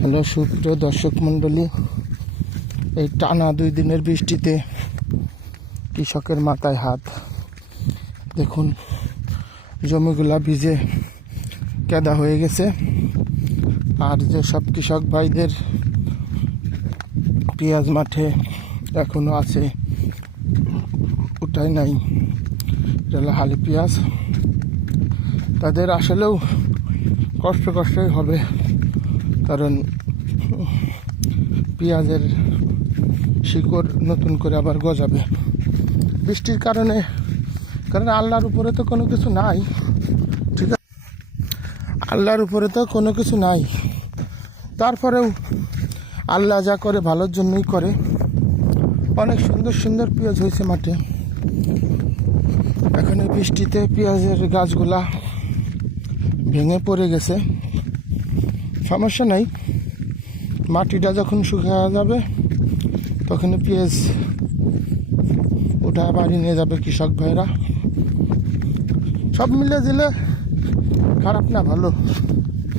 Hello সুপ্রিয় দর্শক মণ্ডলী, এই টানা 2 দিনের বৃষ্টিতে কৃষকের মাথায় হাত। দেখুন, জমিগুলা ভিজে কেদা হয়ে গেছে। আর যে সব কৃষক ভাইদের পেঁয়াজ মাঠে এখনো আছে, ওটাই নাই, এটা হলো হালি পেঁয়াজ। তাদের আসলেও কষ্টই হবে, কারণ পেঁয়াজের শিকড় নতুন করে আবার গজাবে বৃষ্টির কারণে। কারণ আল্লাহর উপরে তো কোনো কিছু নাই, ঠিক আছে, আল্লাহর উপরে তো কোনো কিছু নাই। তারপরেও আল্লাহ যা করে ভালোর জন্যই করে। অনেক সুন্দর সুন্দর পেঁয়াজ হয়েছে মাঠে। এখানে বৃষ্টিতে পেঁয়াজের গাছগুলা ভেঙে পড়ে গেছে। সমস্যা নাই, মাটিটা যখন শুকিয়ে যাবে তখন পেঁয়াজ ওটা বাড়ি নিয়ে যাবে কৃষক ভাইরা। সব মিলে দিলে খারাপ না, ভালো।